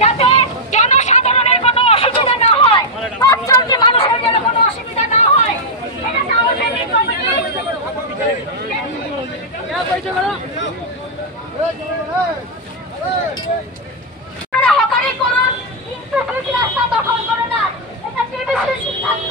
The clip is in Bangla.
যাতে জনসাধারণের কোনো অসুবিধা না হয়, পথ চলতি মানুষের যেন কোনো অসুবিধা না হয়, এটা আওয়ামী কমিটি হকারি করুন, কিন্তু রাস্তা দখল করে না, এটা টিভিসির সিদ্ধান্ত।